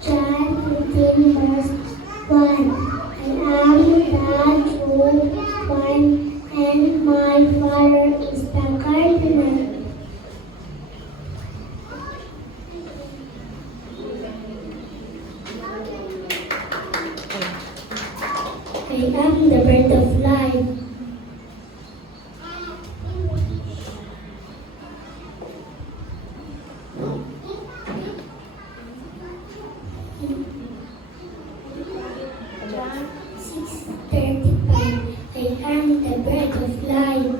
John 15 verse 1. I am the true vine, and my Father is the gardener. I am the bread of life. John 6:35. I am the bread of life.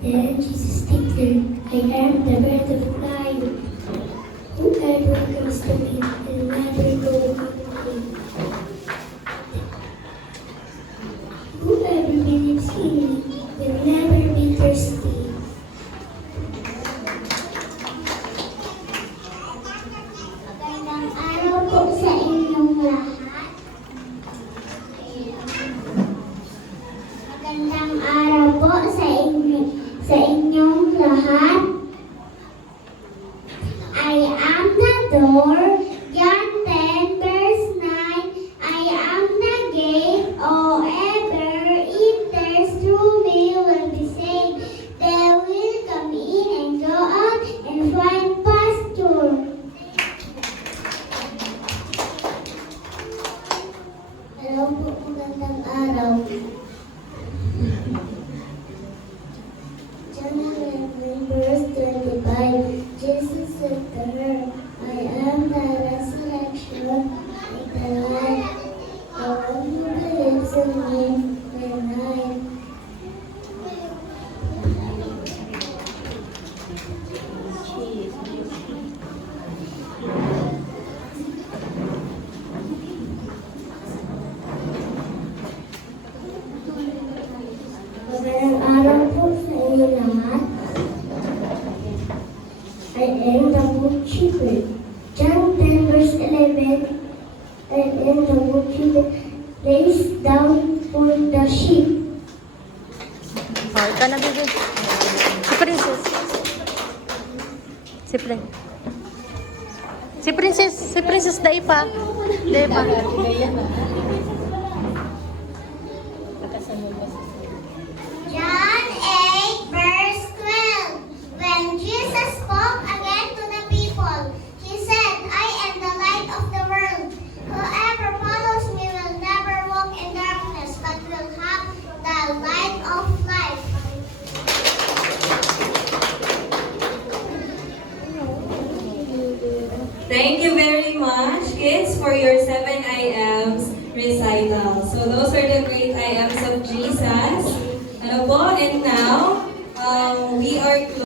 Then Jesus declared, I am the bread of life. Whoever comes to me will never go hungry. Whoever believes in me will never be thirsty. Magandang araw po sa inyong lahat. Magandang araw po sa inyong lahat. I am the door. John 10 verse 9. I am the gate. Whoever enters through me will be saved. They will come in and go out and find pasture. Hello po, magandang araw. John 11 verse 25. Jesus said to her, I am the resurrection and the life. The one who believes in me will die. Magandang araw po sa inyo lahat. I am the good shepherd. John 10 verse 11. I am the good shepherd. Lays down for the sheep. Oh, ikaw na, baby. Si Princess. Si Princess. Si Princess. Si Princess Daipa. Daipa. John 8 verse 12. When Jesus spoke again to the people, he said, I am the light of the world. Whoever follows me will never walk in darkness, but will have the light of life. Thank you very much, kids, for your 7 IMs recital. So those are the great IMs of Jesus. Ano po? And now, we are